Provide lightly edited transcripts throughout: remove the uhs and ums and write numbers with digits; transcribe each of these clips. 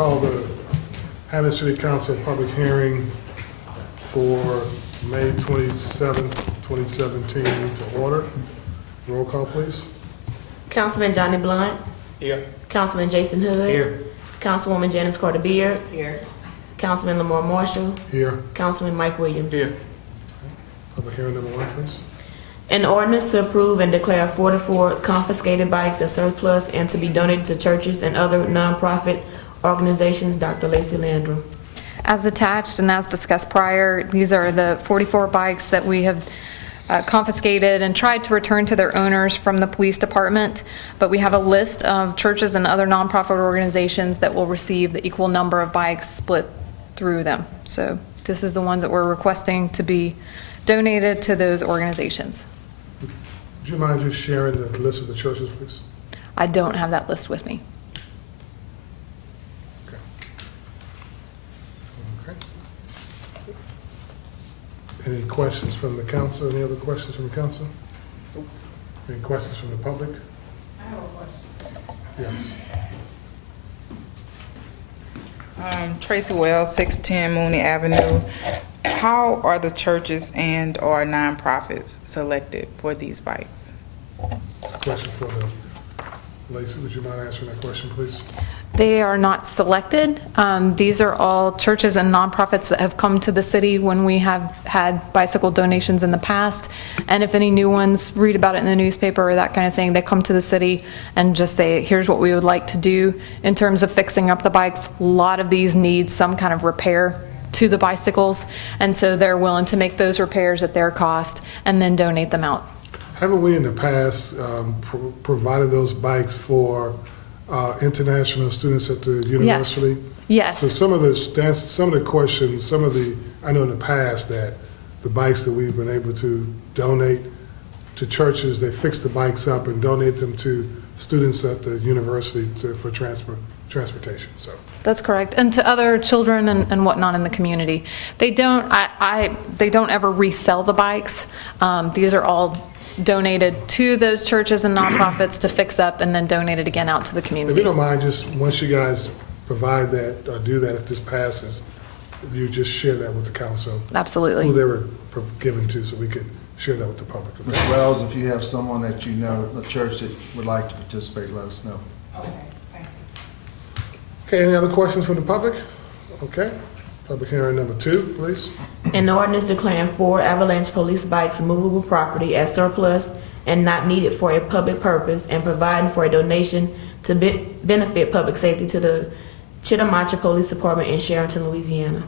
call the Hammond City Council public hearing for May 27th, 2017 to order. Roll call, please. Councilman Johnny Blunt. Here. Councilman Jason Hood. Here. Councilwoman Janice Carter Beard. Here. Councilman Lamar Marshall. Here. Councilman Mike Williams. Here. Public hearing number 1, please. An ordinance to approve and declare 44 confiscated bikes as surplus and to be donated to churches and other nonprofit organizations. Dr. Lacey Landrum. As attached and as discussed prior, these are the 44 bikes that we have confiscated and tried to return to their owners from the police department, but we have a list of churches and other nonprofit organizations that will receive the equal number of bikes split through them. So this is the ones that we're requesting to be donated to those organizations. Would you mind just sharing the list of the churches, please? I don't have that list with me. Okay. Okay. Any questions from the council? Any other questions from the council? Any questions from the public? I have a question. Yes. Tracy Wells, 610 Mooney Avenue. How are the churches and or nonprofits selected for these bikes? It's a question for the Lacey. Would you mind answering that question, please? They are not selected. These are all churches and nonprofits that have come to the city when we have had bicycle donations in the past. And if any new ones read about it in the newspaper or that kind of thing, they come to the city and just say, here's what we would like to do in terms of fixing up the bikes. A lot of these need some kind of repair to the bicycles, and so they're willing to make those repairs at their cost and then donate them out. Haven't we in the past provided those bikes for international students at the university? Yes. So some of the questions, I know in the past that the bikes that we've been able to donate to churches, they fix the bikes up and donate them to students at the university for transportation. So. That's correct, and to other children and whatnot in the community. They don't. They don't ever resell the bikes. These are all donated to those churches and nonprofits to fix up, and then donated again out to the If community. you don't mind, just once you guys provide that or do that, if this passes, you just share that with the council, who Absolutely. they were given to, so we could share that with the public. Okay? Ms. Wells, if you have someone that you know, a church that would like to participate, let us know. Okay, thank you. Okay, any other questions from the public? Okay, public hearing number 2, please. An ordinance declaring 4 Avalanche police bikes movable property as surplus and not needed for a public purpose and providing for a donation to benefit public safety to the Chittimacha Police Department in Sharonton, Louisiana.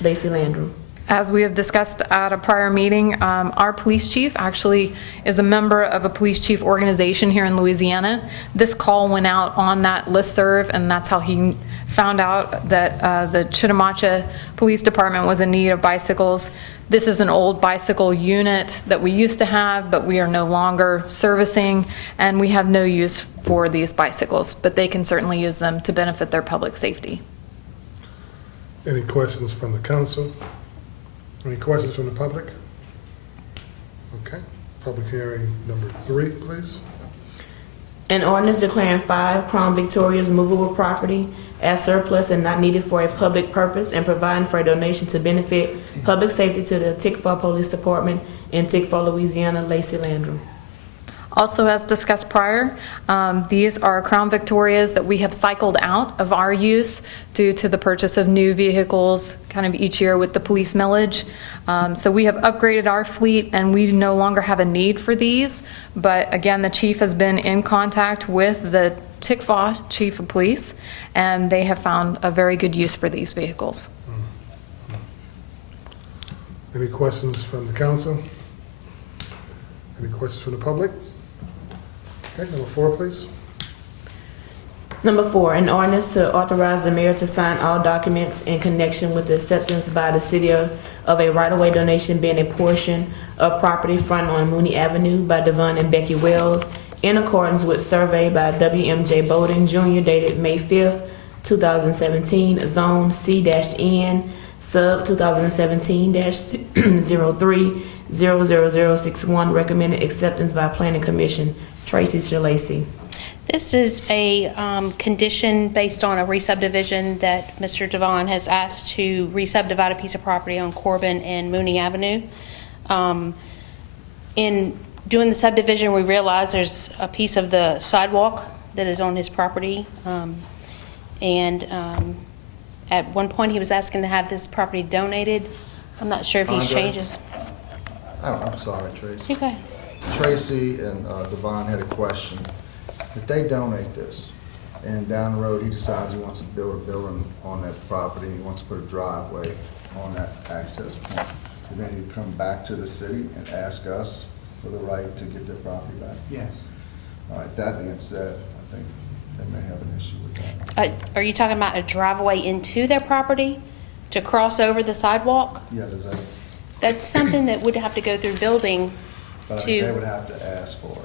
Lacey Landrum. As we have discussed at a prior meeting, our police chief actually is a member of a police chief organization here in Louisiana. This call went out on that listserv, and that's how he found out that the Chittimacha Police Department was in need of bicycles. This is an old bicycle unit that we used to have, but we are no longer servicing, and we have no use for these bicycles, but they can certainly use them to benefit their public safety. Any questions from the council? Any questions from the public? Okay, public hearing number 3, please. An ordinance declaring 5 Crown Victoria's movable property as surplus and not needed for a public purpose and providing for a donation to benefit public safety to the Tickfaw Police Department in Tickfaw, Louisiana. Lacey Landrum. Also, as discussed prior, these are Crown Victorias that we have cycled out of our use due to the purchase of new vehicles kind of each year with the police millage. So we have upgraded our fleet and we no longer have a need for these. But again, the chief has been in contact with the Tickfaw chief of police, and they have found a very good use for these vehicles. Any questions from the council? Any questions from the public? Okay, number 4, please. Number 4, an ordinance to authorize the mayor to sign all documents in connection with the acceptance by the city of a right-of-way donation being a portion of property front on Mooney Avenue by Devon and Becky Wells in accordance with survey by WMJ Bowden Jr. dated May 5th, 2017, zone C-N, sub 2017-03-00061, recommended acceptance by Planning Commission. Tracy Shalacy. This is a condition based on a re-subdivision that Mr. Devon has asked to re-subdivide a piece of property on Corbin and Mooney Avenue. In doing the subdivision, we realized there's a piece of the sidewalk that is on his property. At one point, he was asking to have this property donated. I'm not sure if he's Andre? changes. Oh, I'm sorry, Tracy. Okay. Tracy and Devon had a question. If they donate this, and down the road he decides he wants to build a building on that property, he wants to put a driveway on that access point, then he'd come back to the city and ask us for the right to get their property back? Yes. All right, that being said, I think they may have an issue with that. Are you talking about a driveway into their property to cross over the sidewalk? Yeah, does that, That's something that would have to go through building but I think they to, would have to ask for it.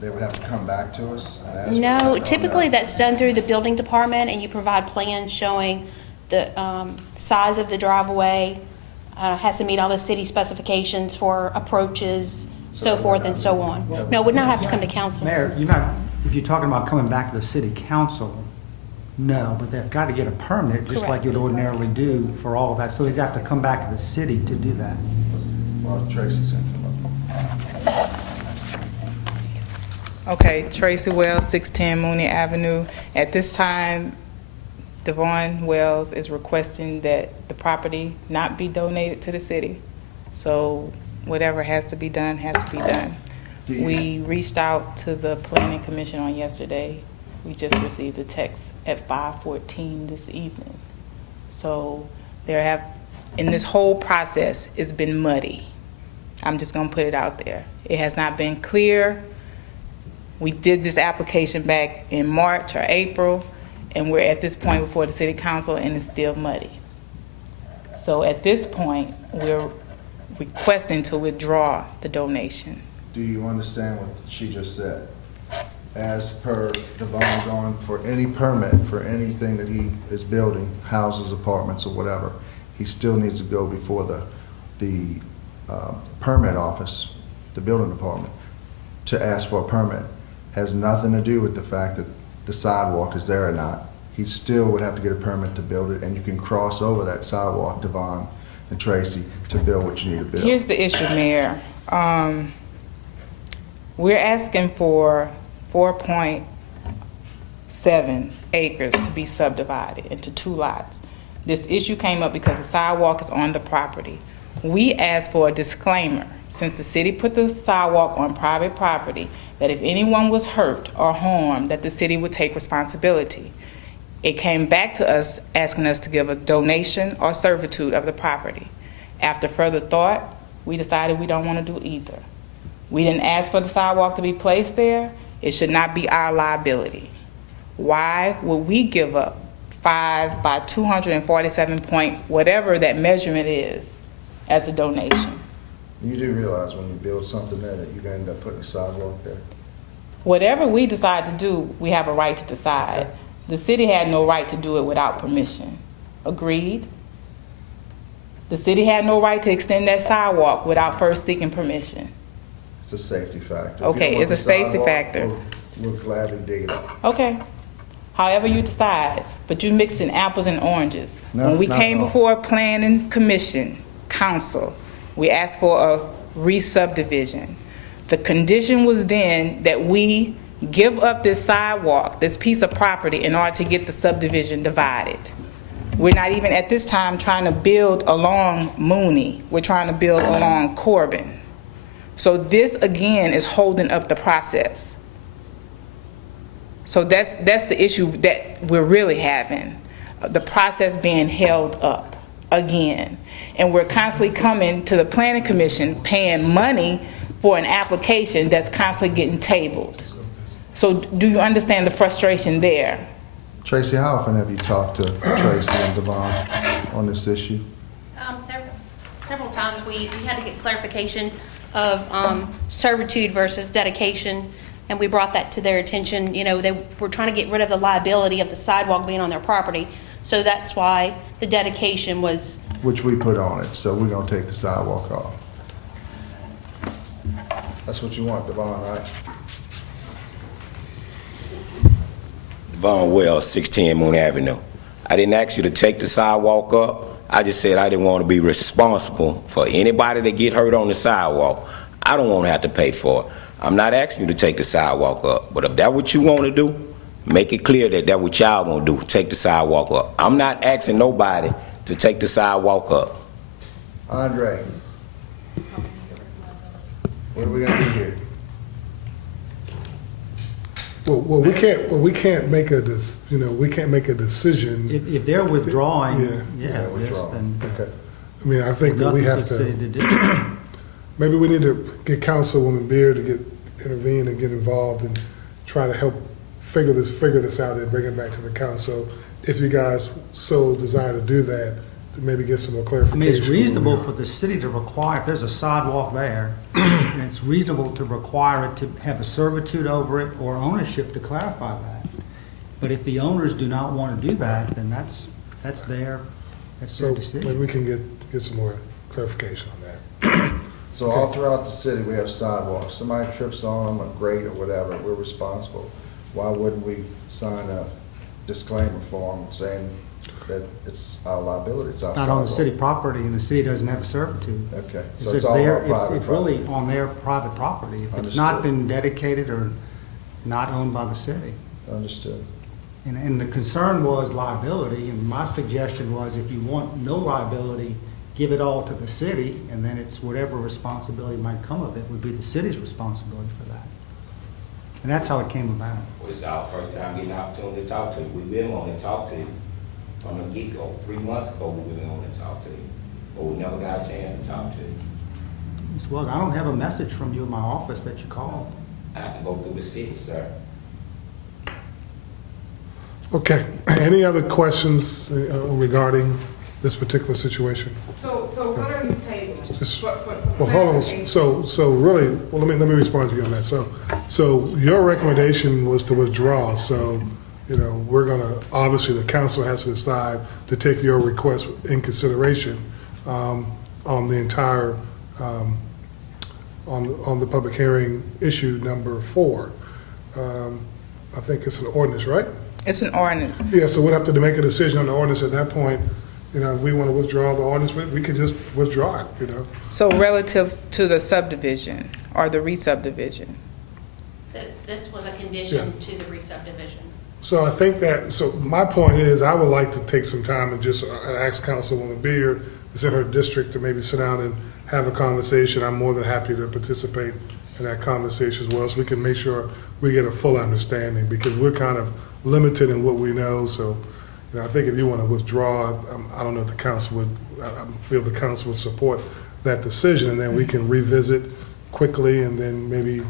They would have to come back to us and ask for it. no, on typically that. that's done through the building department, and you provide plans showing the size of the driveway, has to meet all the city specifications for approaches, so forth and so on. No, it would not have to come to council. Mayor, you're not, if you're talking about coming back to the city council, no, but they've got to get a permit, just like you'd Correct. ordinarily do for all of that. So they'd have to come back to the city to do that. Well, Tracy's gonna come up. Okay, Tracy Wells, 610 Mooney Avenue. At this time, Devon Wells is requesting that the property not be donated to the city. So whatever has to be done, has to be done. Do you- We reached out to the planning commission on yesterday. We just received a text at 5:14 this evening. So in this whole process, it's been muddy. I'm just gonna put it out there. It has not been clear. We did this application back in March or April, and we're at this point before the city council, and it's still muddy. So at this point, we're requesting to withdraw the donation. Do you understand what she just said? As per Devon going for any permit for anything that he is building, houses, apartments, or whatever, he still needs to go before the permit office, the building department, to ask for a permit. Has nothing to do with the fact that the sidewalk is there or not. He still would have to get a permit to build it, and you can cross over that sidewalk, Devon and Tracy, to build what you need to build. Here's the issue, Mayor. We're asking for 4.7 acres to be subdivided into 2 lots. This issue came up because the sidewalk is on the property. We asked for a disclaimer, since the city put the sidewalk on private property, that if anyone was hurt or harmed, that the city would take responsibility. It came back to us asking us to give a donation or servitude of the property. After further thought, we decided we don't want to do either. We didn't ask for the sidewalk to be placed there. It should not be our liability. Why would we give up 5 by 247 point whatever that measurement is as a donation? You do realize when you build something there that you're gonna end up putting a sidewalk there? Whatever we decide to do, we have a right to decide. The city had no right to do it without permission. Agreed? The city had no right to extend that sidewalk without first seeking permission. It's a safety factor. If you Okay, don't want it's a the safety sidewalk, factor. We'll gladly dig it up. Okay. However you decide, but you mixing apples and oranges. No, When we not came at all. before planning commission, council, we asked for a re-subdivision. The condition was then that we give up this sidewalk, this piece of property, in order to get the subdivision divided. We're not even at this time trying to build along Mooney. We're trying to build along Corbin. So this, again, is holding up the process. So that's the issue that we're really having, the process being held up again. And we're constantly coming to the planning commission paying money for an application that's constantly getting tabled. So do you understand the frustration there? Tracy, how often have you talked to Tracy and Devon on this issue? Several times we had to get clarification of servitude versus dedication, and we brought that to their attention. You know, they were trying to get rid of the liability of the sidewalk being on their property, so that's why the dedication was. Which we put on it, so we're gonna take the sidewalk off. That's what you want, Devon, right? Von Wells, 610 Moon Avenue. I didn't ask you to take the sidewalk up. I just said I didn't want to be responsible for anybody that get hurt on the sidewalk. I don't want to have to pay for it. I'm not asking you to take the sidewalk up, but if that's what you want to do, make it clear that that's what y'all gonna do, take the sidewalk up. I'm not asking nobody to take the sidewalk up. Andre, what are we gonna do here? Well, we can't make we can't make a decision. If they're withdrawing, Yeah. yeah, withdraw. then Okay. I mean, I think that we nothing have for the city to, to do. maybe we need to get Councilwoman Beard to intervene and get involved and try to help figure this out and bring it back to the council. If you guys so desire to do that, to maybe get some more I clarification. mean, it's reasonable for the city to require, if there's a sidewalk there, and it's reasonable to require it to have a servitude over it or ownership to clarify that. But if the owners do not want to do that, then that's their So maybe decision. we can get some more clarification on that. So all throughout the city, we have sidewalks. Somebody trips on them, a grate or whatever, we're responsible. Why wouldn't we sign a disclaimer form saying that it's our liability, it's our Not on the sidewalk? city property, and the city doesn't have a servitude. Okay, It's so it's just all their, our private it's property. really on their private property. If it's not Understood. been dedicated or not owned by the city. Understood. And the concern was liability, and my suggestion was if you want no liability, give it all to the city, and then it's whatever responsibility might come of it would be the city's responsibility for that. And that's how it came about. Well, this is our first time getting an opportunity to talk to you. We've been wanting to talk to you from the get-go. 3 months ago, we've been wanting to talk to you, but we never got a chance to talk to you. Mr. Wells, I don't have a message from you in my office that you called. I have to go through the city, sir. Okay, any other questions regarding this particular situation? So what are you tabling? Just- For Well, hold on, clarification? so really, well, let me respond to you on that. So your recommendation was to withdraw, so, we're gonna, obviously, the council has to decide to take your request in consideration on the entire, on the public hearing issue number 4. I think it's an ordinance, right? It's an ordinance. Yeah, so we'd have to make a decision on the ordinance at that point. If we want to withdraw the ordinance, we could just withdraw it, So relative to the subdivision or the re-subdivision? This was a condition to the re-subdivision. So I think so my point is, I would like to take some time and just ask Councilwoman Beard, that's in her district, to maybe sit down and have a conversation. I'm more than happy to participate in that conversation as well, so we can make sure we get a full understanding, because we're kind of limited in what we know. So, I think if you want to withdraw, I don't know if the council would, I feel the council would support that decision, and then we can revisit quickly, and then maybe,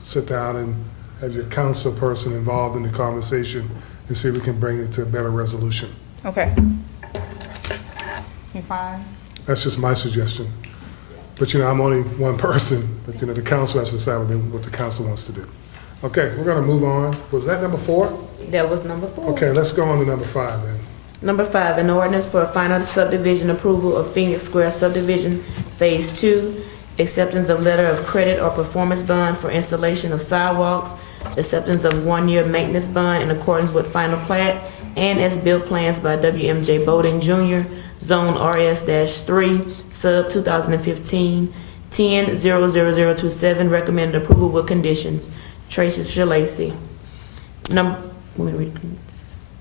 sit down and have your council person involved in the conversation and see if we can bring it to a better resolution. Okay. You fine? That's just my suggestion. But, I'm only one person, but, the council has to decide what the council wants to do. Okay, we're gonna move on. Was that number 4? That was number 4. Okay, let's go on to number 5 then. Number 5, an ordinance for a final subdivision approval of Phoenix Square subdivision, Phase 2, acceptance of letter of credit or performance bond for installation of sidewalks, acceptance of 1-year maintenance bond in accordance with final plat, and as built plans by WMJ Bowden Jr., Zone RS-3, Sub 2015, 10-00027, recommended approval with conditions. Tracy Shalacy. Number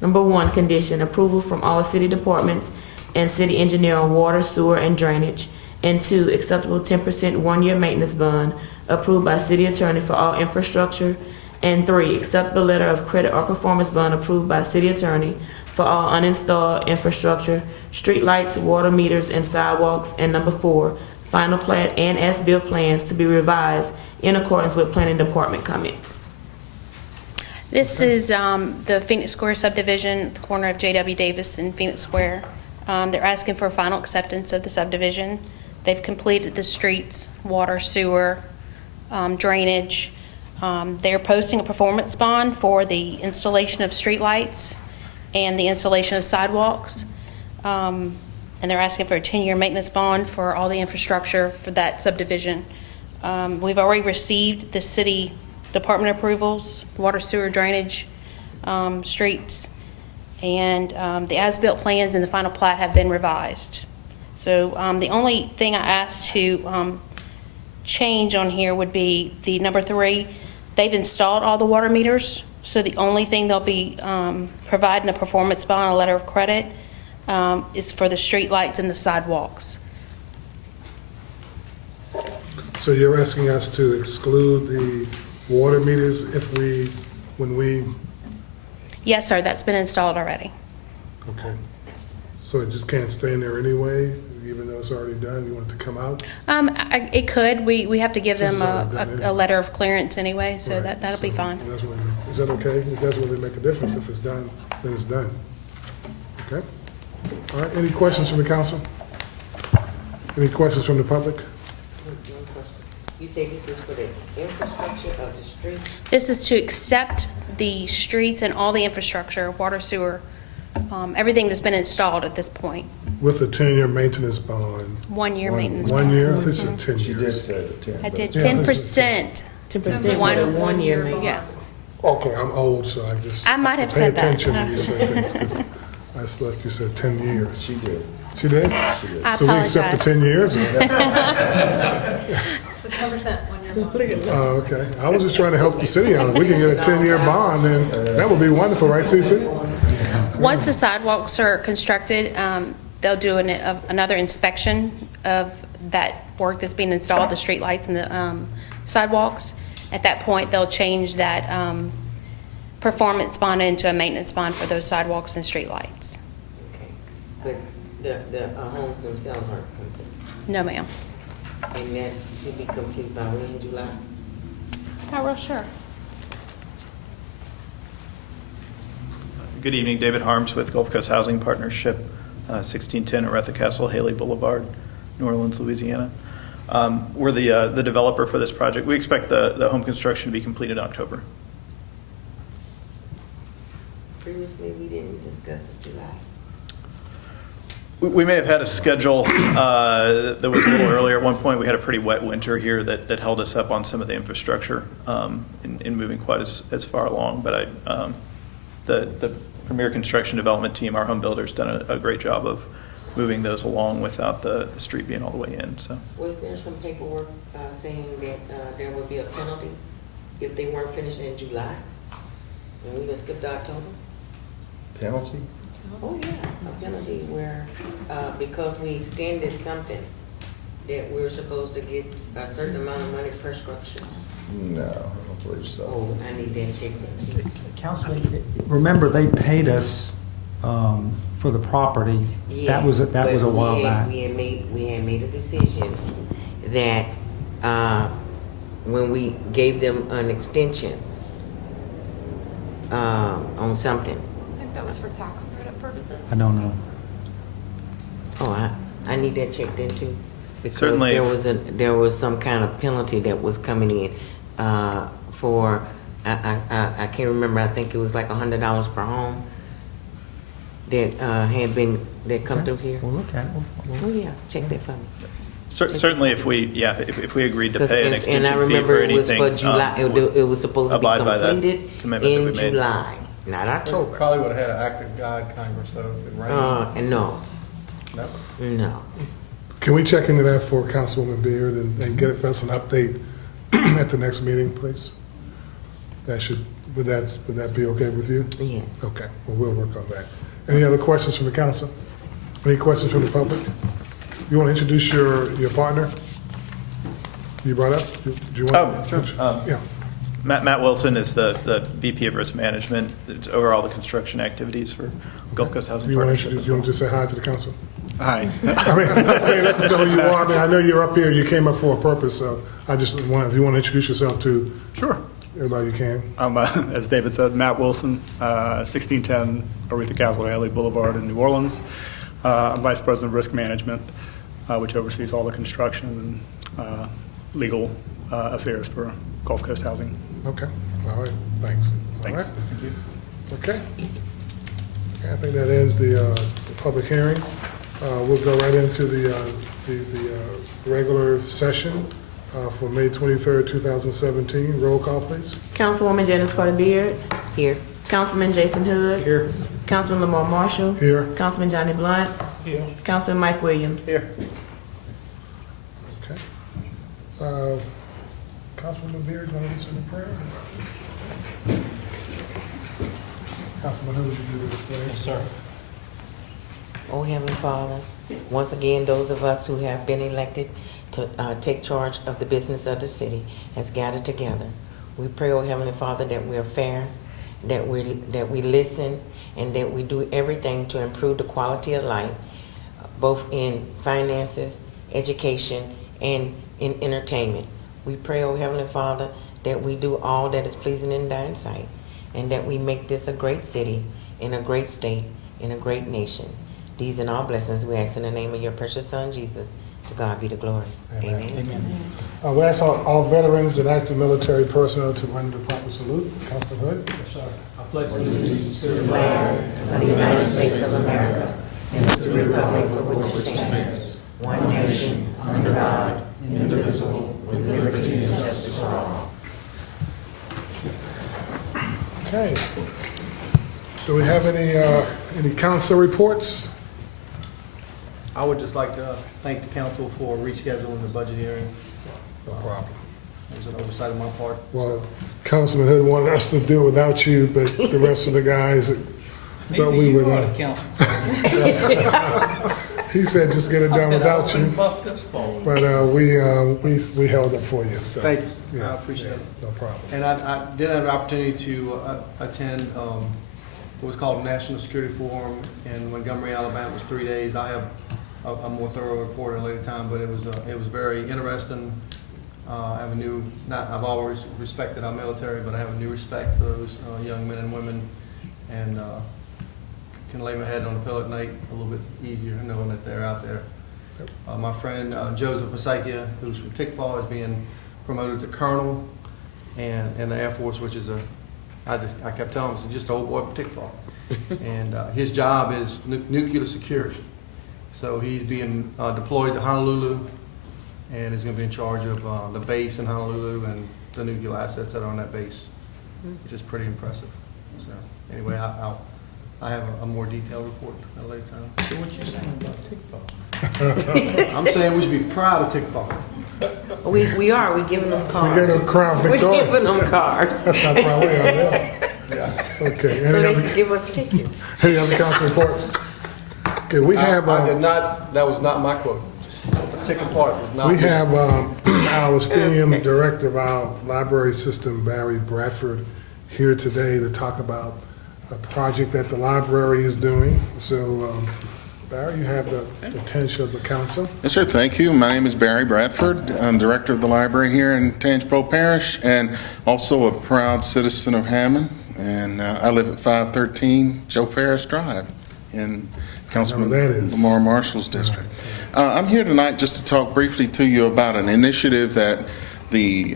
1, condition, approval from all city departments and city engineer on water, sewer, and drainage. And 2, acceptable 10% 1-year maintenance bond approved by city attorney for all infrastructure. And 3, acceptable letter of credit or performance bond approved by city attorney for all uninstalled infrastructure, streetlights, water meters, and sidewalks. And number 4, final plat and as-built plans to be revised in accordance with planning department comments. This is the Phoenix Square subdivision, at the corner of J.W. Davis and Phoenix Square. They're asking for final acceptance of the subdivision. They've completed the streets, water, sewer, drainage. They're posting a performance bond for the installation of streetlights and the installation of sidewalks. And they're asking for a 10-year maintenance bond for all the infrastructure for that subdivision. We've already received the city department approvals, water, sewer, drainage, streets. And the as-built plans and the final plat have been revised. So the only thing I asked to change on here would be the number 3. They've installed all the water meters, so the only thing they'll be providing a performance bond, a letter of credit, is for the street lights and the sidewalks. So you're asking us to exclude the water meters when we, Yes, sir, that's been installed already. okay. So it just can't stay in there anyway, even though it's already done? You want it to come out? It could. We have to give them This is already done a anyway. letter of clearance anyway, so Right. that'll be So fine. it doesn't really- Is that okay? It doesn't really make a difference. If it's done, then it's done. Okay? All right, any questions from the council? Any questions from the public? One question. You say this is for the infrastructure of the street? This is to accept the streets and all the infrastructure, water, sewer, everything that's been installed at this point. With a 10-year maintenance bond. 1-year maintenance. 1 year? I think it's 10 She did years. say the 10. I did Yeah, 10%. 10% for One- the 1-year Yeah. maintenance. Okay, I'm old, so I just. I might have pay said that. attention when you say things, 'cause I thought you said 10 years. She did. She did? I So we accept the apologize. 10 years? or- It's a 10% one-year bond. Oh, okay. I was just trying to help the city out. If we can get a 10-year bond, then that would be wonderful, right, Cece? Once the sidewalks are constructed, they'll do another inspection of that work that's being installed, the streetlights and the sidewalks. At that point, they'll change that performance bond into a maintenance bond for those sidewalks and streetlights. Okay. But the homes themselves aren't complete? No, ma'am. And that should be complete by when, in July? Not real sure. Good evening, David Harms with Gulf Coast Housing Partnership, 1610 Oretha Castle, Haley Boulevard, New Orleans, Louisiana. We're the developer for this project. We expect the home construction to be completed in October. Previously, we didn't discuss it July. We may have had a schedule that was a little earlier. At one point, we had a pretty wet winter here that held us up on some of the infrastructure in moving quite as far along. But the Premier Construction Development Team, our home builder's done a great job of moving those along without the street being all the way in. So Was there some paperwork saying that there would be a penalty if they weren't finished in July? And we just skipped October? Penalty? Oh, yeah, a penalty where, because we extended something, that we're supposed to get a certain amount of money per structure. No, I don't believe so. Oh, I need that checked into. Councilman, remember, they paid us for the property. That was a while back. We had made a decision that, when we gave them an extension, on something. I think that was for tax credit purposes. I don't know. Oh, I need that checked into. Because Certainly. there was some kind of penalty that was coming in, for, I can't remember, I think it was like $100 per home that, that come through here. We'll look at it. Oh, yeah, check that for me. certainly, if we agreed to 'Cause- pay an and extension I fee remember for it was anything, for July, it was supposed to be abide by that completed commitment that we in made. July, not October. Probably would have had an active guide Congress, so if it rained. And no, No. no. Can we check into that for Councilwoman Beard and get us an update at the next meeting, please? Would that be okay with you? Yes. Okay, well, we'll work on that. Any other questions from the council? Any questions from the public? You want to introduce your partner? You brought up? Do you want? Oh, sure. Yeah. Matt Wilson is the VP of Risk Management. It's over all the construction activities for Gulf Coast Housing You want to Partnership. introduce, you want to just say hi to the council? Hi. I mean, let them know who you are. I mean, I know you're up here, you came up for a purpose, so I just want, if you want to introduce yourself to Sure. everybody you can. I'm, as David said, Matt Wilson, 1610 Aretha Castle Haley Boulevard in New Orleans. I'm Vice President of Risk Management, which oversees all the construction and legal affairs for Gulf Coast Housing. Okay, all right, thanks. Thanks. All right. Okay. I think that ends the public hearing. We'll go right into the regular session for May 23rd, 2017. Roll call, please. Councilwoman Janice Carter Beard. Here. Councilman Jason Hood. Here. Councilman Lamar Marshall. Here. Councilman Johnny Blunt. Here. Councilman Mike Williams. Here. Okay. Councilman Beard, you want to listen to prayer? Councilman, who would you do this today? Yes, sir. Oh, Heavenly Father, once again, those of us who have been elected to take charge of the business of the city has gathered together. We pray, oh Heavenly Father, that we are fair, that we listen, and that we do everything to improve the quality of life, both in finances, education, and in entertainment. We pray, oh Heavenly Father, that we do all that is pleasing in thine sight, and that we make this a great city, in a great state, in a great nation. These and all blessings we ask in the name of your precious Son, Jesus. To God be the glory. Amen. We ask all veterans and active military personnel to render the proper salute. Councilman Hood. Yes, sir. I pledge allegiance to the flag Of the United States of America, and to the republic for which it stands, one nation, under God, indivisible, with liberty and justice for all. Okay. Do we have any council reports? I would just like to thank the council for rescheduling the budget hearing. No problem. It was an oversight on my part. Well, Councilman Hood wanted us to do it without you, but the rest of the guys thought we would. He said just get it done without you. But we held up for you. So. Thank you. Yeah, I appreciate it. No problem. And I did have an opportunity to attend what was called National Security Forum in Montgomery, Alabama. It was 3 days. I have a more thorough report at a later time, but it was very interesting. I have I've always respected our military, but I have a new respect for those young men and women, and can lay my head on a pillow at night a little bit easier knowing that they're out there. My friend Joseph Pasaikia, who's from Tickfaw, is being promoted to colonel and in the Air Force, which is I kept telling him, he's just an old boy from Tickfaw. And his job is nuclear security. So he's being deployed to Honolulu, and is going to be in charge of the base in Honolulu and the nuclear assets that are on that base, which is pretty impressive. So anyway, I have a more detailed report at a later time. So what you saying about Tickfaw? I'm saying we should be proud of Tickfaw. We are. We're giving them cars. We're giving them Crown Victoria. We're giving them cars. That's not proud we are there. Yes. Okay. So they can give us tickets. Any other council reports? Okay, we have. I did not. That was not my quote. Just the ticket part was not. We have our esteemed director of our library system, Barry Bradford, here today to talk about a project that the library is doing. So, Barry, you have the attention of the council. Yes, sir. Thank you. My name is Barry Bradford. I'm director of the library here in Tangipahoa Parish and also a proud citizen of Hammond. And I live at 513 Joe Ferris Drive in Councilman Lamar Marshall's district. I'm here tonight just to talk briefly to you about an initiative that the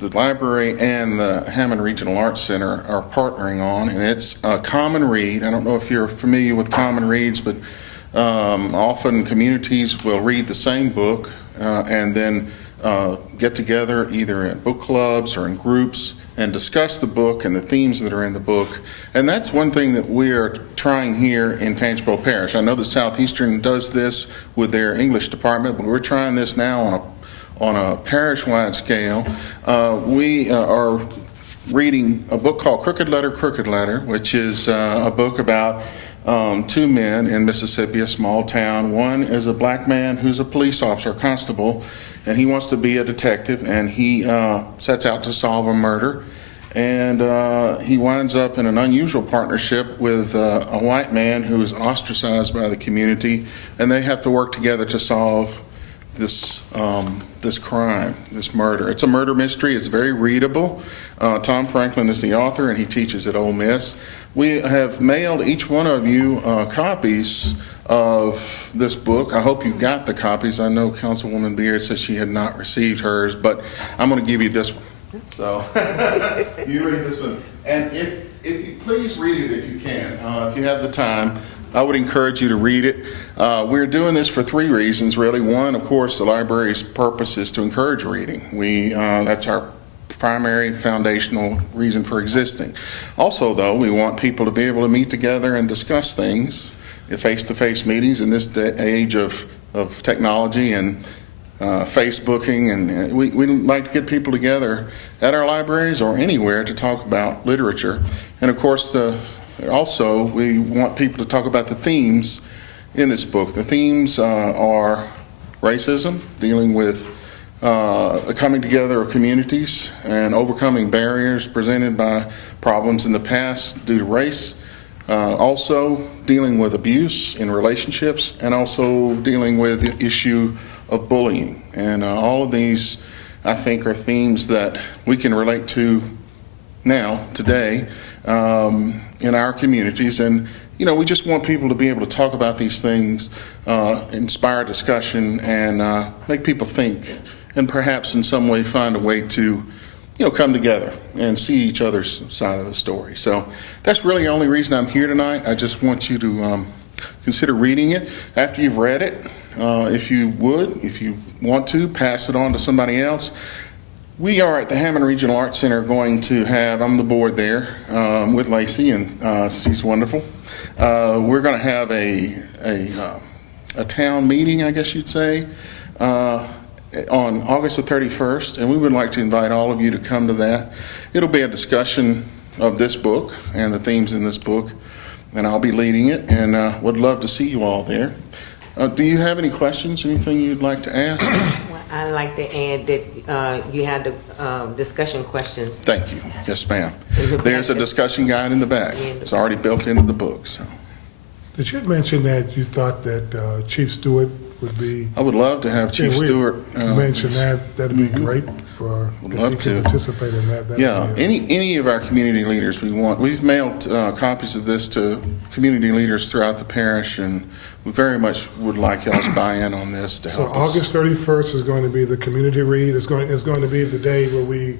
library and the Hammond Regional Arts Center are partnering on, and it's Common Read. I don't know if you're familiar with Common Reads, but often communities will read the same book and then get together either in book clubs or in groups and discuss the book and the themes that are in the book. And that's one thing that we're trying here in Tangipahoa Parish. I know that Southeastern does this with their English department, but we're trying this now on a parish-wide scale. We are reading a book called Crooked Letter, which is a book about two men in Mississippi, a small town. One is a black man who's a police officer, a constable, and he wants to be a detective, and he sets out to solve a murder. And he winds up in an unusual partnership with a white man who is ostracized by the community, and they have to work together to solve this crime, this murder. It's a murder mystery. It's very readable. Tom Franklin is the author, and he teaches at Ole Miss. We have mailed each one of you copies of this book. I hope you got the copies. I know Councilwoman Beard said she had not received hers, but I'm going to give you this one. So you read this one. And if you please read it if you can, if you have the time. I would encourage you to read it. We're doing this for three reasons, really. One, of course, the library's purpose is to encourage reading. That's our primary foundational reason for existing. Also, though, we want people to be able to meet together and discuss things in face-to-face meetings in this age of technology and Facebooking, and we like to get people together at our libraries or anywhere to talk about literature. And of course, also we want people to talk about the themes in this book. The themes are racism, dealing with the coming together of communities and overcoming barriers presented by problems in the past due to race. Also dealing with abuse in relationships, and also dealing with the issue of bullying. And all of these, I think, are themes that we can relate to now, today, in our communities. And, you know, we just want people to be able to talk about these things, inspire discussion, and make people think, and perhaps in some way find a way to, you know, come together and see each other's side of the story. So that's really the only reason I'm here tonight. I just want you to consider reading it. After you've read it, if you want to, pass it on to somebody else. We are at the Hammond Regional Arts Center going to have, I'm the board there with Lacey, and she's wonderful. We're going to have a town meeting, I guess you'd say, on August the 31st, and we would like to invite all of you to come to that. It'll be a discussion of this book and the themes in this book, and I'll be leading it, and would love to see you all there. Do you have any questions, anything you'd like to ask? I'd like to add that you had the discussion questions. Thank you. Yes, ma'am. There's a discussion guide in the back. It's already built into the book. So. Did you mention that you thought that Chief Stewart would be? I would love to have Chief Stewart. Mention that. That'd be great for would love to participate in that. Yeah, any of our community leaders we want. We've mailed copies of this to community leaders throughout the parish, and we very much would like y'all's buy-in on this to help us. So August 31st is going to be the community read. It's going to be the day where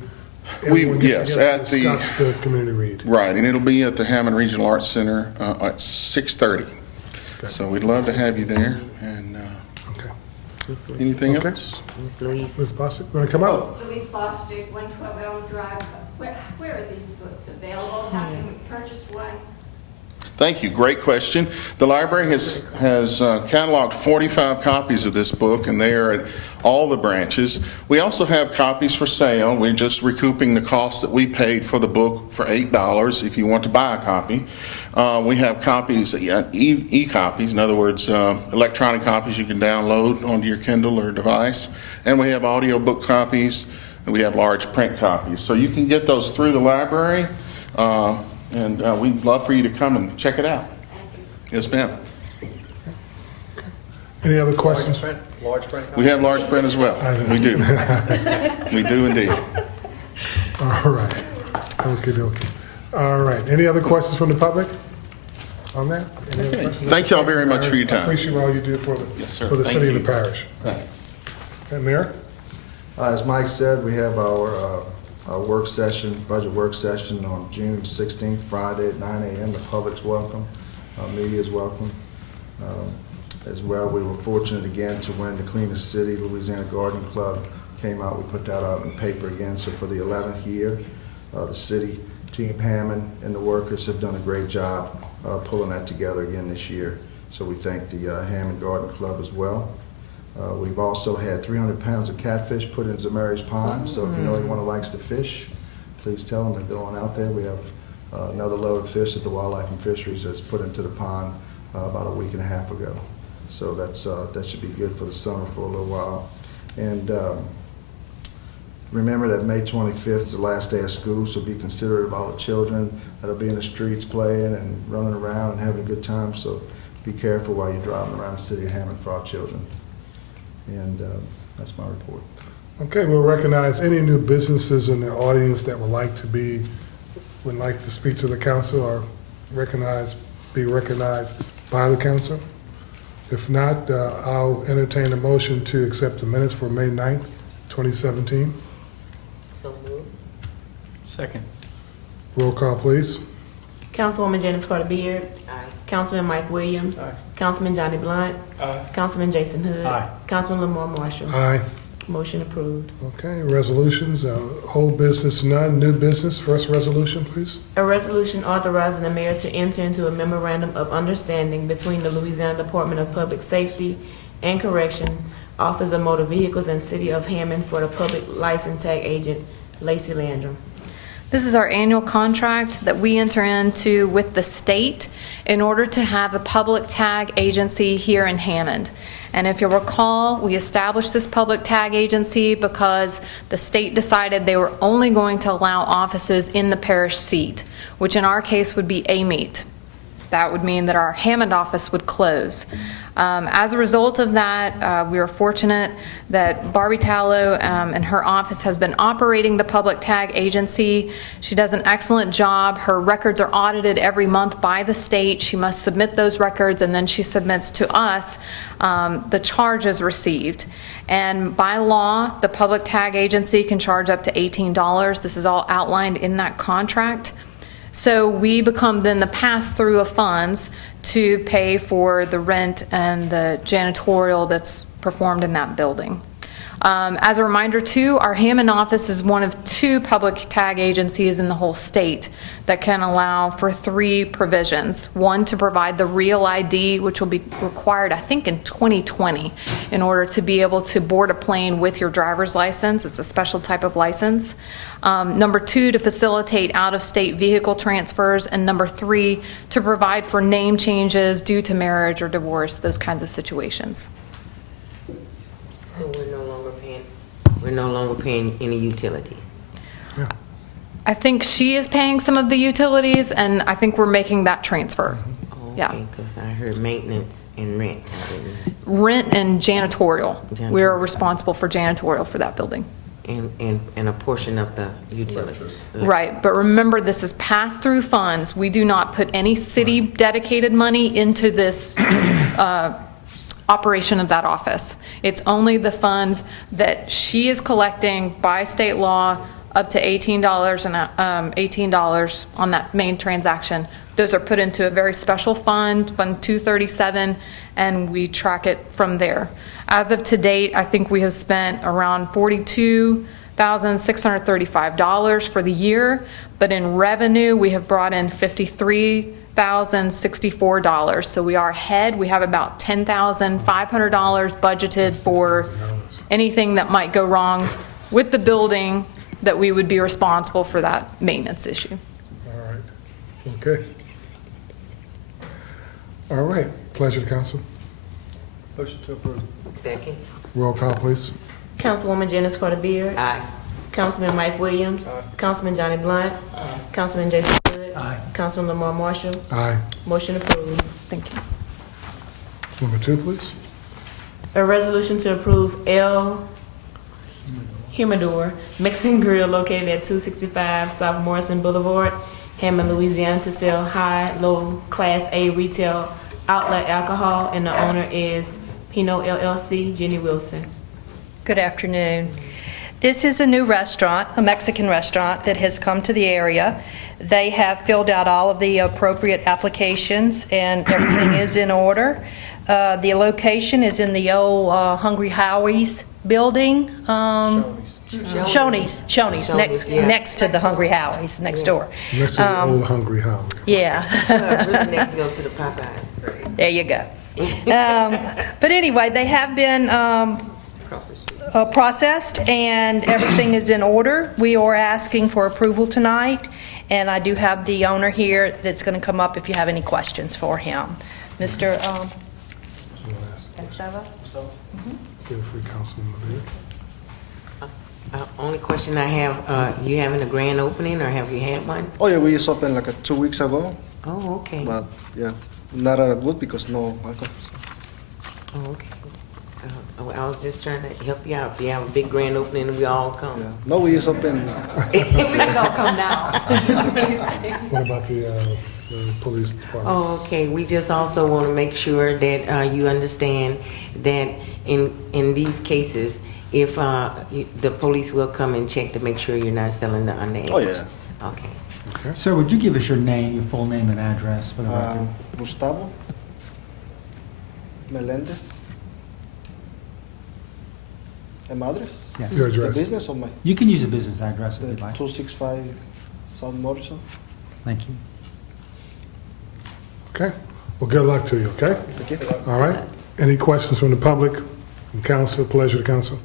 everyone gets together to discuss the community read. Right, and it'll be at the Hammond Regional Arts Center at 6:30. Okay. So we'd love to have you there. And anything else? Ms. Louise. Ms. Bostic, you want to come out? Louise Bostic, 112 Elm Drive. Where are these books available? How can we purchase one? Thank you. Great question. The library has cataloged 45 copies of this book, and they are at all the branches. We also have copies for sale. We're just recouping the cost that we paid for the book for $8 if you want to buy a copy. We have copies, e-copies, in other words, electronic copies you can download onto your Kindle or device. And we have audio book copies, and we have large print copies. So you can get those through the library. And we'd love for you to come and check it out. Yes, ma'am. Any other questions? Large print? We have large print as well. We do. We do indeed. All right. Okay. All right. Any other questions from the public on that? Any other questions? Thank you all very much for your I time. appreciate all you do for the city and the parish. Thanks. And Mayor? As Mike said, we have our work session, budget work session on June 16th, Friday at 9 a.m. The public's welcome. Media is welcome. As well, we were fortunate again to win the Cleanest City Louisiana Garden Club. Came out, we put that out in the paper again. So for the 11th year, the city, Team Hammond, and the workers have done a great job pulling that together again this year. So we thank the Hammond Garden Club as well. We've also had 300 pounds of catfish put in Zamary's Pond, so if you know anyone who likes to fish, please tell them they're going out there. We have another load of fish that the Wildlife and Fisheries has put into the pond about a week and a half ago. So that should be good for the summer for a little while. And remember that May 25th is the last day of school, so be considerate of all the children that'll be in the streets playing and running around and having a good time. So be careful while you're driving around the city of Hammond for our children. And that's my report. Okay, we'll recognize any new businesses in the audience that would like to speak to the council or be recognized by the council. If not, I'll entertain a motion to accept the minutes for May 9th, 2017. So moved. Second. Roll call, please. Councilwoman Janice Carter Beard. Aye. Councilman Mike Williams. Aye. Councilman Johnny Blunt. Aye. Councilman Jason Hood. Aye. Councilman Lamar Marshall. Aye. Motion approved. Okay, resolutions, old business, none, new business. First resolution, please. A resolution authorizing the mayor to enter into a memorandum of understanding between the Louisiana Department of Public Safety and Correction, Office of Motor Vehicles, and City of Hammond for the public license tag agent, Lacey Landrum. This is our annual contract that we enter into with the state in order to have a public tag agency here in Hammond. And if you'll recall, we established this public tag agency because the state decided they were only going to allow offices in the parish seat, which in our case would be Amite. That would mean that our Hammond office would close. As a result of that, we are fortunate that Barbie Tallow and her office has been operating the public tag agency. She does an excellent job. Her records are audited every month by the state. She must submit those records, and then she submits to us the charges received. And by law, the public tag agency can charge up to $18. This is all outlined in that contract. So we become then the pass-through of funds to pay for the rent and the janitorial that's performed in that building. As a reminder too, our Hammond office is one of 2 public tag agencies in the whole state that can allow for 3 provisions. One, to provide the real ID, which will be required, I think, in 2020 in order to be able to board a plane with your driver's license. It's a special type of license. Number 2, to facilitate out-of-state vehicle transfers. And number 3, to provide for name changes due to marriage or divorce, those kinds of situations. So we're no longer paying any utilities. I think she is paying some of the utilities, and I think we're making that transfer. Oh, Yeah. okay, because I heard maintenance and rent. I didn't- Rent and janitorial. We are responsible for janitorial for that building. And a portion of the utilities. Right, but remember, this is pass-through funds. We do not put any city-dedicated money into this operation of that office. It's only the funds that she is collecting by state law, up to $18 and $18 on that main transaction. Those are put into a very special fund, Fund 237, and we track it from there. As of to date, I think we have spent around $42,635 for the year, but in revenue, we have brought in $53,064. So we are ahead. We have about $10,500 budgeted for anything that might go wrong with the building, that we would be responsible for that maintenance issue. All right. Okay. All right. Pleasure to council. Motion to approve. Second. Roll call, please. Councilwoman Janice Carter Beard. Aye. Councilman Mike Williams. Councilman Johnny Blunt. Councilman Jason Hood. Councilman Lamar Marshall. Aye. Motion approved. Thank you. Number 2, please. A resolution to approve El Humidor Mexican Grill located at 265 South Morrison Boulevard, Hammond, Louisiana, to sell high, low, Class A retail outlet alcohol, and the owner is Pinot LLC, Jenny Wilson. Good afternoon. This is a new restaurant, a Mexican restaurant that has come to the area. They have filled out all of the appropriate applications, and everything is in order. The location is in the old Hungry Howie's building. Shoney's, yeah. next to the Hungry Howie's, next door. Next to the old Hungry Howie. Yeah. Really next to go to the Popeyes. There you go. But anyway, they have been Across the street. processed, and everything is in order. We are asking for approval tonight, and I do have the owner here that's going to come up if you have any questions for him. Mr. Esteva? Feel free, Councilman Beard. Only question I have, you having a grand opening or have you had one? Oh yeah, we just opened like 2 weeks ago, Oh, okay. but yeah, not good because no alcohol. So. Oh, okay. I was just trying to help you out. Do you have a big grand opening and we all come? Yeah. No, we just opened. We can all come now. What about the police department? Oh, okay. We just also want to make sure that you understand that in these cases, if the police will come and check to make sure you're not selling the underage. Oh yeah. Okay. Sir, would you give us your name, your full name and address for the record? Gustavo Melendez. ¿En Madres? Yes. Your ¿The address. business or my? You can use a business address if you'd like. 265 South Morrison. Thank you. Okay. Well, good luck to you, okay? Thank you. All right. Any questions from the public, from council? Pleasure to council.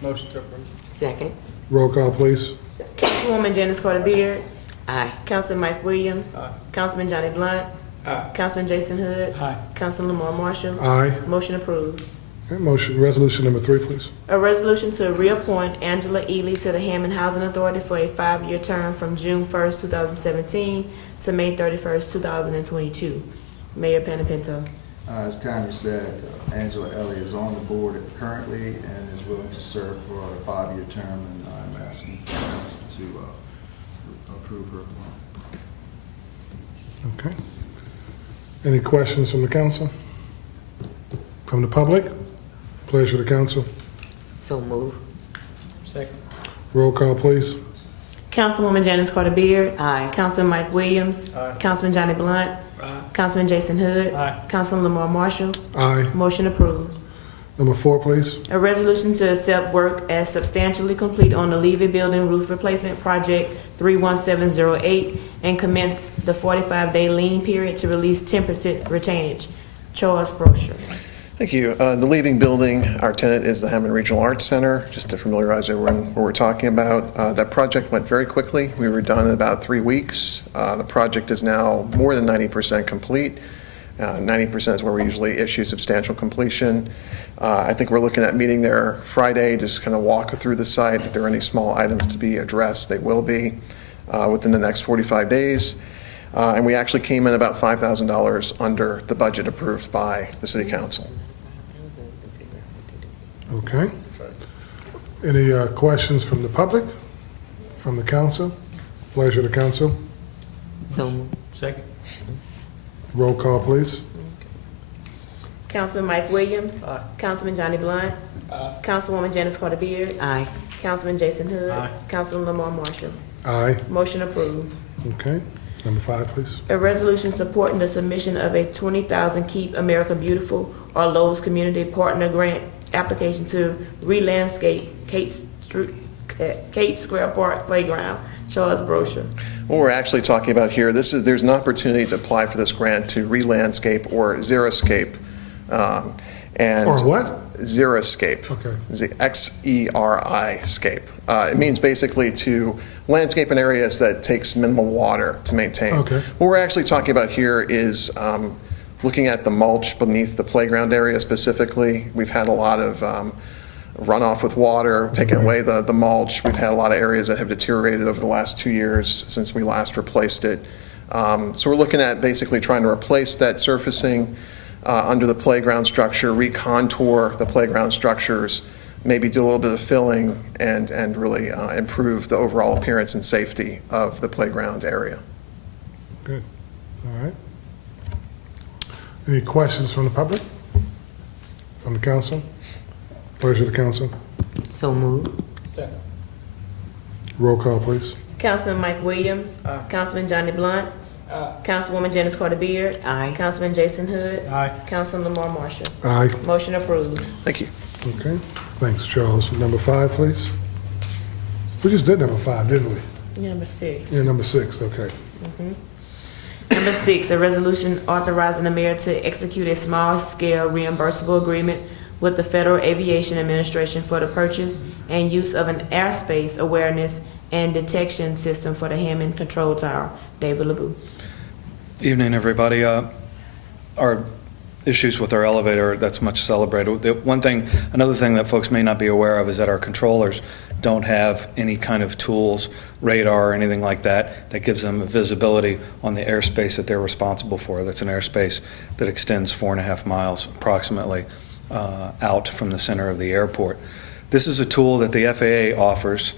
Motion to approve. Second. Roll call, please. Councilwoman Janice Carter Beard. Aye. Councilman Mike Williams. Aye. Councilman Johnny Blunt. Aye. Councilman Jason Hood. Aye. Councilman Lamar Marshall. Aye. Motion approved. Okay, motion, resolution number 3, please. A resolution to reappoint Angela Ely to the Hammond Housing Authority for a 5-year term from June 1st, 2017 to May 31st, 2022. Mayor Panapinto. As Tanya said, Angela Ellie is on the board currently and is willing to serve for a 5-year term, and I'm asking for council to approve her appointment. Okay. Any questions from the council? From the public? Pleasure to council. So move. Second. Roll call, please. Councilwoman Janice Carter Beard. Aye. Councilman Mike Williams. Aye. Councilman Johnny Blunt. Councilman Jason Hood. Aye. Councilman Lamar Marshall. Aye. Motion approved. Number 4, please. A resolution to accept work as substantially complete on the Levy Building Roof Replacement Project 31708 and commence the 45-day lien period to release 10% retainage. Charles Brocher. Thank you. The Leaving Building, our tenant is the Hammond Regional Arts Center, just to familiarize everyone what we're talking about. That project went very quickly. We were done in about 3 weeks. The project is now more than 90% complete. 90% is where we usually issue substantial completion. I think we're looking at meeting there Friday, just kind of walk through the site. If there are any small items to be addressed, they will be within the next 45 days. And we actually came in about $5,000 under the budget approved by the City Council. Okay. Any questions from the public? From the council? Pleasure to council. So move. Second. Roll call, please. Councilman Mike Williams. Aye. Councilman Johnny Blunt. Councilwoman Janice Carter Beard. Aye. Councilman Jason Hood. Aye. Councilman Lamar Marshall. Aye. Motion approved. Okay. Number 5, please. A resolution supporting the submission of a 20,000 Keep America Beautiful or Lowe's Community Partner Grant application to re-landscape Kate Square Park Playground. Charles Brocher. What we're actually talking about here, there's an opportunity to apply for this grant to re-landscape or xeriscape. And Or what? Xeriscape. Okay. Xeri scape. It means basically to landscape an area that takes minimal water to maintain. Okay. What we're actually talking about here is looking at the mulch beneath the playground area specifically. We've had a lot of runoff with water, taking away the mulch. We've had a lot of areas that have deteriorated over the last 2 years since we last replaced it. So we're looking at basically trying to replace that surfacing under the playground structure, recontour the playground structures, maybe do a little bit of filling, and really improve the overall appearance and safety of the playground area. Good. All right. Any questions from the public? From the council? Pleasure to council. So move. Roll call, please. Councilman Mike Williams. Councilman Johnny Blunt. Councilwoman Janice Carter Beard. Aye. Councilman Jason Hood. Aye. Councilman Lamar Marshall. Aye. Motion approved. Thank you. Okay. Thanks, Charles. Number 5, please. We just did number 5, didn't we? Number 6. Yeah, number 6, okay. Number 6, a resolution authorizing the mayor to execute a small-scale reimbursable agreement with the Federal Aviation Administration for the purchase and use of an airspace awareness and detection system for the Hammond Control Tower. David LeBeau. Evening, everybody. Our issues with our elevator, that's much celebrated. Another thing that folks may not be aware of is that our controllers don't have any kind of tools, radar or anything like that, that gives them visibility on the airspace that they're responsible for. That's an airspace that extends 4.5 miles approximately out from the center of the airport. This is a tool that the FAA offers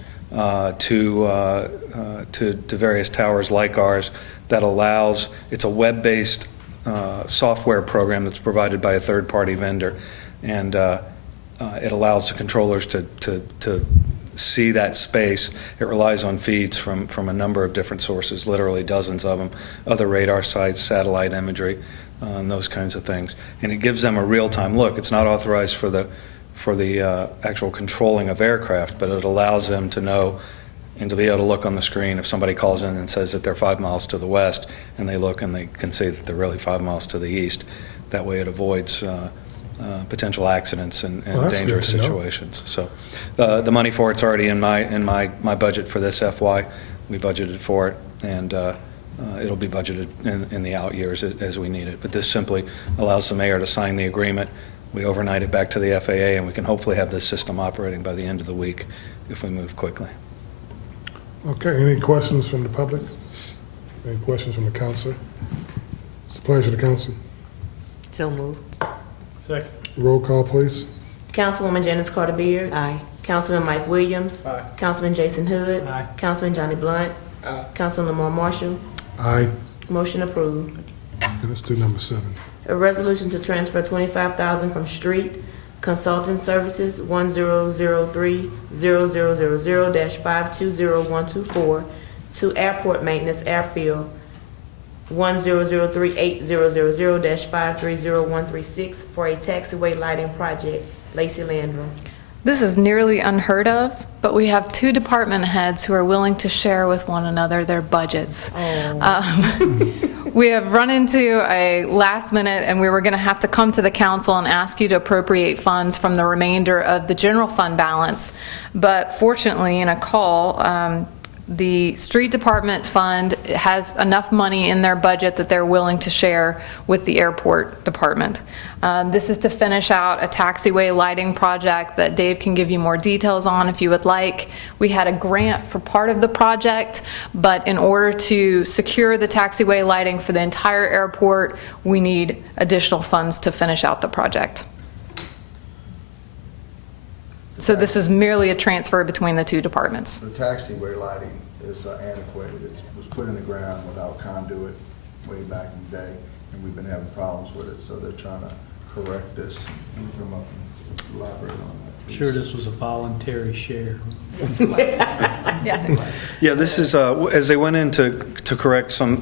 to various towers like ours that allows, it's a web-based software program that's provided by a third-party vendor, and it allows the controllers to see that space. It relies on feeds from a number of different sources, literally dozens of them, other radar sites, satellite imagery, and those kinds of things. And it gives them a real-time look. It's not authorized for the for the actual controlling of aircraft, but it allows them to know and to be able to look on the screen if somebody calls in and says that they're 5 miles to the west, and they look and they can see that they're really 5 miles to the east. That way it avoids potential accidents and Well, that's dangerous good to know. situations. So the money for it's already in my budget for this FY. We budgeted for it, and it'll be budgeted in the out years as we need it. But this simply allows the mayor to sign the agreement. We overnight it back to the FAA, and we can hopefully have this system operating by the end of the week if we move quickly. Okay, any questions from the public? Any questions from the council? It's a pleasure to council. So move. Second. Roll call, please. Councilwoman Janice Carter Beard. Aye. Councilman Mike Williams. Aye. Councilman Jason Hood. Aye. Councilman Johnny Blunt. Aye. Councilman Lamar Marshall. Aye. Motion approved. And let's do number 7. A resolution to transfer $25,000 from street consulting services 1003-0000-520124 to airport maintenance airfield 1003-8000-530136 for a taxiway lighting project. Lacey Landrum. This is nearly unheard of, but we have 2 department heads who are willing to share with one another their budgets. We have run into a last minute, and we were going to have to come to the council and ask you to appropriate funds from the remainder of the general fund balance. But fortunately, in a call, the street department fund has enough money in their budget that they're willing to share with the airport department. This is to finish out a taxiway lighting project that Dave can give you more details on if you would like. We had a grant for part of the project, but in order to secure the taxiway lighting for the entire airport, we need additional funds to finish out the project. So this is merely a transfer between the 2 departments. The taxiway lighting is antiquated. It was put in the ground without conduit way back in the day, and we've been having problems with it, so they're trying to correct this. Can you come up and elaborate on that, please? Sure, this was a voluntary share. Yes, it was. Yeah, this is, as they went in to correct some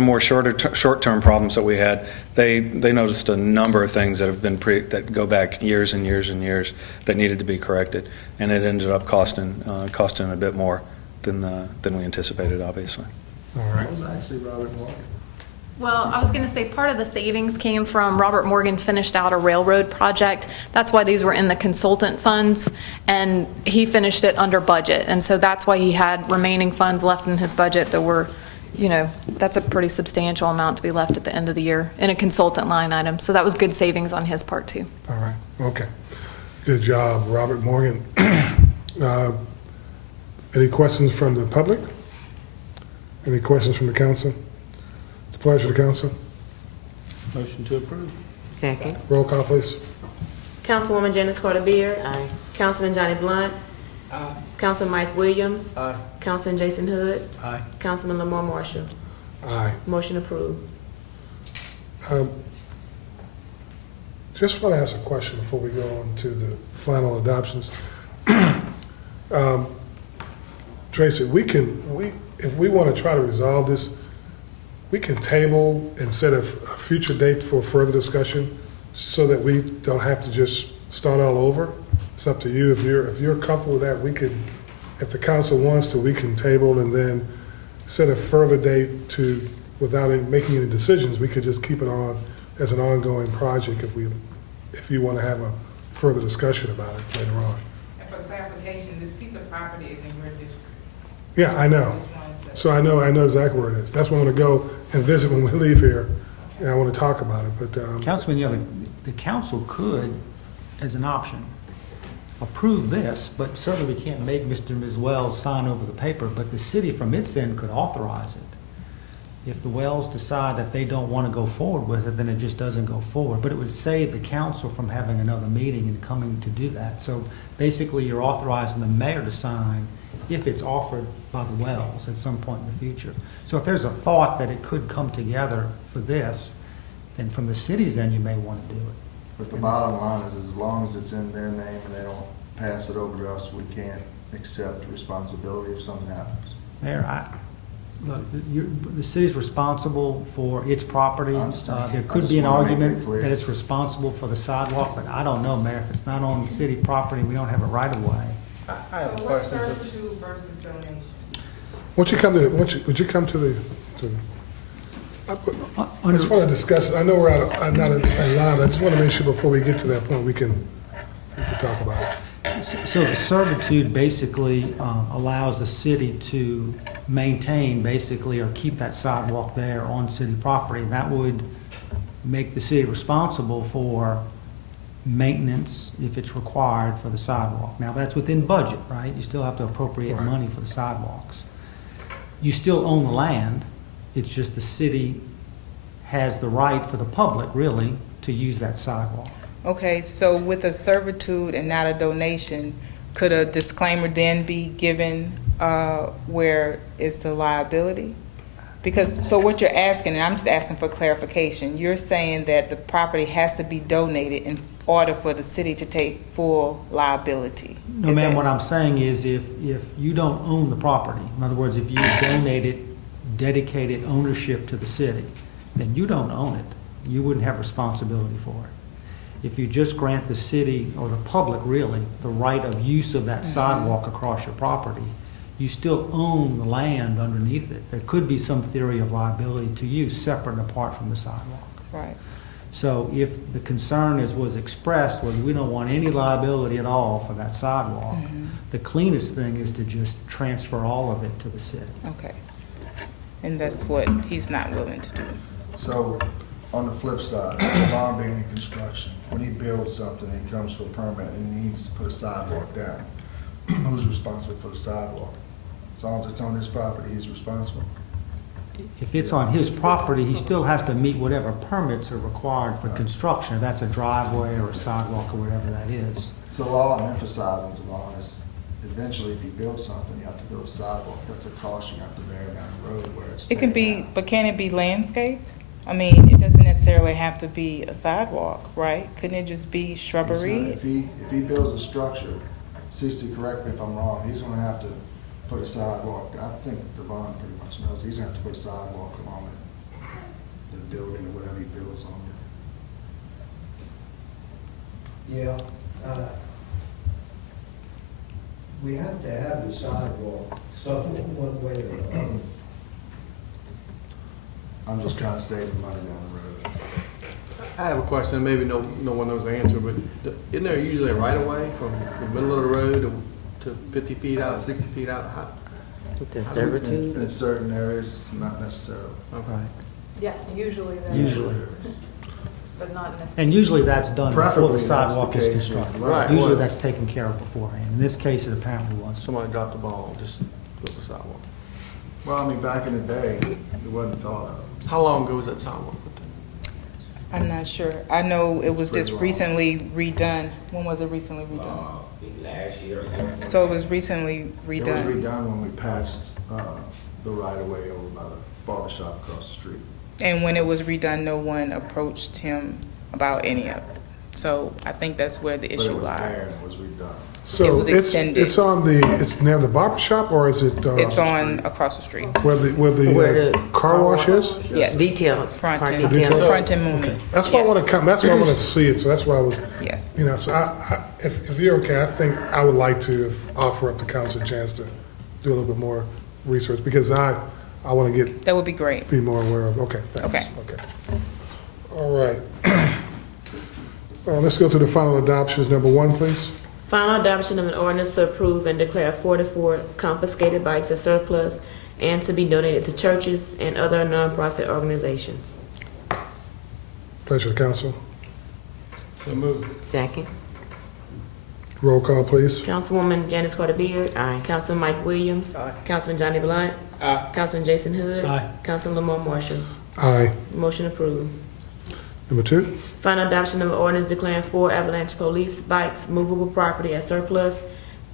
more short-term problems that we had, they noticed a number of things that have been that go back years and years and years that needed to be corrected, and it ended up costing a bit more than we anticipated, obviously. All right. That was actually Robert Morgan. Well, I was going to say part of the savings came from Robert Morgan finished out a railroad project. That's why these were in the consultant funds, and he finished it under budget. And so that's why he had remaining funds left in his budget that were, that's a pretty substantial amount to be left at the end of the year in a consultant line item. So that was good savings on his part, too. All right, okay. Good job, Robert Morgan. Any questions from the public? Any questions from the council? It's a pleasure to council. Motion to approve. Second. Roll call, please. Councilwoman Janice Carter Beard. Aye. Councilman Johnny Blunt. Councilman Mike Williams. Aye. Councilman Jason Hood. Aye. Councilman Lamar Marshall. Aye. Motion approved. Just want to ask a question before we go on to the final adoptions. Tracy, if we want to try to resolve this, we can table and set a future date for further discussion so that we don't have to just start all over. It's up to you. If you're comfortable with that, we could, if the council wants to, we can table and then set a further date without making any decisions. We could just keep it on as an ongoing project if you want to have a further discussion about it later on. And for clarification, this piece of property is in your district. Yeah, I know. So I know exactly where it is. That's where I'm going to go and visit when we leave here. And I want to talk about it, but. Councilman, the council could, as an option, approve this, but certainly we can't make Mr. and Ms. Wells sign over the paper, but the city from its end could authorize it. If the Wells decide that they don't want to go forward with it, then it just doesn't go forward. But it would save the council from having another meeting and coming to do that. So basically, you're authorizing the mayor to sign if it's offered by the Wells at some point in the future. So if there's a thought that it could come together for this, then from the city's end, you may want to do it. But the bottom line is, as long as it's in their name and they don't pass it over to us, we can't accept responsibility if something happens. Mayor, look, the city's responsible for its property. I understand. There I could just be an wanna make argument that clear. that it's responsible for the sidewalk, but I don't know, Mayor, if it's not on city property, we don't have a right of way. I have a So what's question. servitude versus donation? Would you come to the, I just want to discuss it. I know we're I'm not in line. I just want to make sure before we get to that point, we can talk about it. So the servitude basically allows the city to maintain basically or keep that sidewalk there on city property. That would make the city responsible for maintenance if it's required for the sidewalk. Now, that's within budget, right? You still have to appropriate money for the sidewalks. You still own the land, it's just the city has the right for the public, really, to use that sidewalk. Okay, so with a servitude and not a donation, could a disclaimer then be given where it's the liability? Because, so what you're asking, and I'm just asking for clarification, you're saying that the property has to be donated in order for the city to take full liability? No, ma'am, what I'm saying is if you don't own the property, in other words, if you dedicated ownership to the city, then you don't own it. You wouldn't have responsibility for it. If you just grant the city, or the public really, the right of use of that sidewalk across your property, you still own the land underneath it. There could be some theory of liability to you separate and apart from the sidewalk. Right. So if the concern was expressed was we don't want any liability at all for that sidewalk, the cleanest thing is to just transfer all of it to the city. Okay. And that's what he's not willing to do. So, on the flip side, Devon being in construction, when he builds something, he comes for a permit and he needs to put a sidewalk down. Who's responsible for the sidewalk? As long as it's on his property, he's responsible. If it's on his property, he still has to meet whatever permits are required for construction, if that's a driveway or a sidewalk or whatever that is. So all I'm emphasizing, Devon, is eventually if you build something, you have to build a sidewalk. That's a cost you have to bear down the road where it's. It can be, but can it be landscaped? I mean, it doesn't necessarily have to be a sidewalk, right? Couldn't it just be shrubbery? If he builds a structure, Cece, correct me if I'm wrong, he's gonna have to put a sidewalk. I think Devon pretty much knows, he's gonna have to put a sidewalk along the building or whatever he builds on it. Yeah, we have to have the sidewalk somewhere, one way or another. I'm just trying to save the money down the road. I have a question, maybe no one knows the answer, but isn't there usually a right of way from the middle of the road to 50 feet out, 60 feet out? The servitude? In certain areas, not necessarily. Okay. Yes, usually there Usually. is, but not necessarily. And usually that's done before Preferably the that's the sidewalk is case with constructed. Right. Usually that's taken care of beforehand. In this case, it apparently wasn't. Somebody dropped the ball, just built the sidewalk. Well, I mean, back in the day, it wasn't thought of. How long ago was that sidewalk put there? I'm not sure. I know it was pretty just long. recently redone. When was it recently redone? Last year. So it was recently It was redone. redone when we patched the right of way over by the barber shop across the street. And when it was redone, no one approached him about any of it. So I think that's where the But issue it was there and lies. it was redone. So was it's extended. it's near the barber shop, or is it? It's on across the street. Where the car wash is? Yes. Detail. Front Car and, detail. front and Mooney. That's why I want to come, that's why I want to see it, so that's why I was, Yes. you know, so if you're okay, I think I would like to offer up the council a chance to do a little bit more research, because I want to That would be great. be more aware of, okay, thanks. Okay. All right. Let's go to the final adoptions. Number 1, please. Final adoption of an ordinance to approve and declare 44 confiscated bikes as surplus and to be donated to churches and other nonprofit organizations. Pleasure of the council. So moved. Second. Roll call, please. Councilwoman Janice Carter Beard. Aye. Councilman Mike Williams. Councilman Johnny Blunt. Councilman Jason Hood. Aye. Councilman Lamar Marshall. Aye. Motion approved. Number 2. Final adoption of an ordinance declaring 4 avalanche police bikes movable property as surplus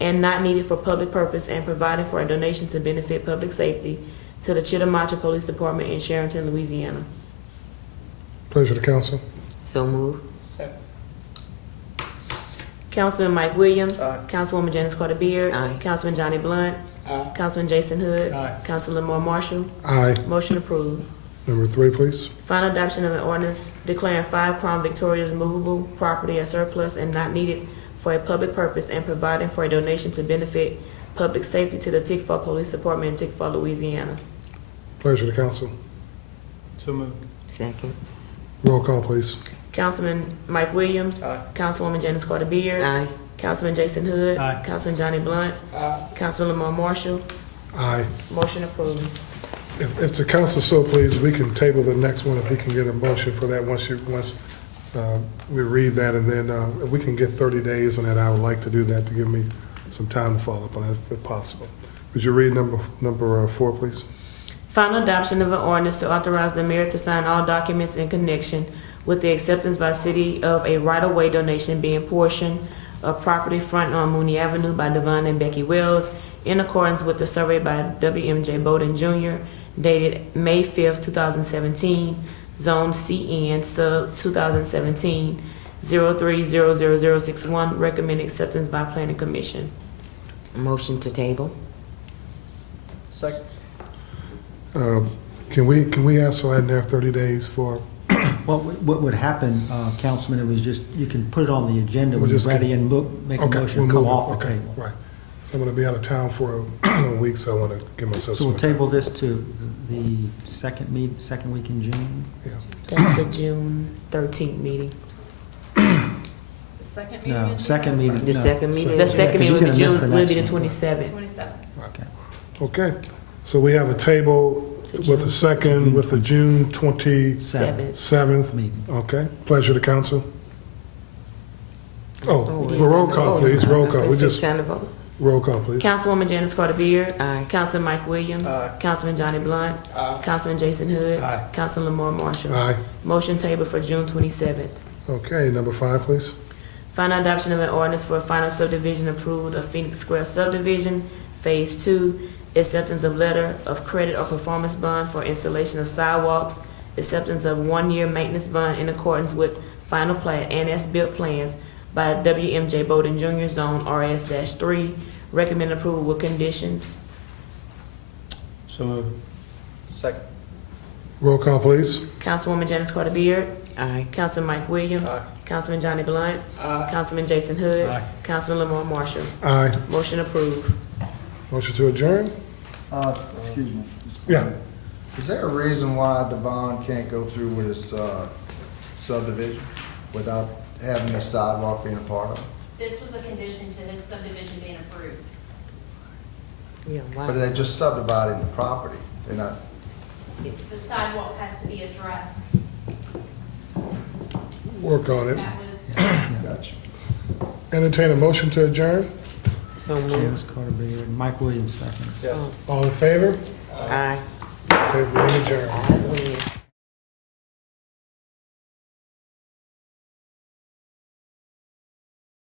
and not needed for public purpose and providing for a donation to benefit public safety to the Chittimacha Police Department in Sharonton, Louisiana. Pleasure of the council. So move. Councilman Mike Williams. Councilwoman Janice Carter Beard. Aye. Councilman Johnny Blunt. Councilman Jason Hood. Aye. Councilman Lamar Marshall. Aye. Motion approved. Number 3, please. Final adoption of an ordinance declaring 5 Crown Victoria's movable property as surplus and not needed for a public purpose and providing for a donation to benefit public safety to the Tickfaw Police Department in Tickfaw, Louisiana. Pleasure to council. So moved. Second. Roll call, please. Councilman Mike Williams. Aye. Councilwoman Janice Carter Beard. Aye. Councilman Jason Hood. Aye. Councilman Johnny Blunt. Councilman Lamar Marshall. Aye. Motion approved. If the council so please, we can table the next one if we can get a motion for that once we read that, and then if we can get 30 days on that, I would like to do that to give me some time to follow up on it if possible. Would you read number 4, please? Final adoption of an ordinance to authorize the mayor to sign all documents in connection with the acceptance by city of a right-of-way donation being portion of property front on Mooney Avenue by Devon and Becky Wells in accordance with the survey by W.M.J. Bowden Jr. dated May 5th, 2017, Zone CN, sub 2017, 0300061, recommend acceptance by Planning Commission. Motion to table. Second. Can we also add in there 30 days for, Well, what would happen, Councilman, it was just, you can put it on the agenda when We'll you're just ready and make a okay, motion we'll to come move it. off the Okay, table. right. So I'm going to be out of town for a week, so I want to give myself So some we'll table this to the second week in June? Yeah. That's the June 13th meeting. The second meeting? No, second meeting. The no. second meeting? The Yeah, second 'cause meeting you're will be gonna miss June, will be the next one. 27th. 27. Okay. Okay, so we have a table with a second with the June 27th. Meeting. Okay, pleasure to council. Oh, we well, roll did call, vote. please, roll call. We It's just, time to vote. roll call, please. Councilwoman Janice Carter Beard. Aye. Councilman Mike Williams. Councilman Johnny Blunt. Councilman Jason Hood. Aye. Councilman Lamar Marshall. Aye. Motion table for June 27th. Okay, number 5, please. Final adoption of an ordinance for a final subdivision approved of Phoenix Square subdivision, Phase 2, acceptance of letter of credit or performance bond for installation of sidewalks, acceptance of 1-year maintenance bond in accordance with final plat and as-built plans by W.M.J. Bowden Jr. Zone RS-3. Recommend approval with conditions. So moved. Second. Roll call, please. Councilwoman Janice Carter Beard. Aye. Councilman Mike Williams. Aye. Councilman Johnny Blunt. Councilman Jason Hood. Aye. Councilman Lamar Marshall. Aye. Motion approved. Motion to adjourn? Excuse me. Mr. Yeah. President. Is there a reason why Devon can't go through with his subdivision without having the sidewalk being a part of it? This was a condition to his subdivision being approved. Yeah, But why? they're just subdividing the property. They're not, The sidewalk has to be addressed. Work on it. That was, gotcha. Entertain a motion to adjourn? So moved. Janice Carter Beard, Mike Williams seconds. Yes. All in favor? Aye. Okay, we adjourn. Eyes on you.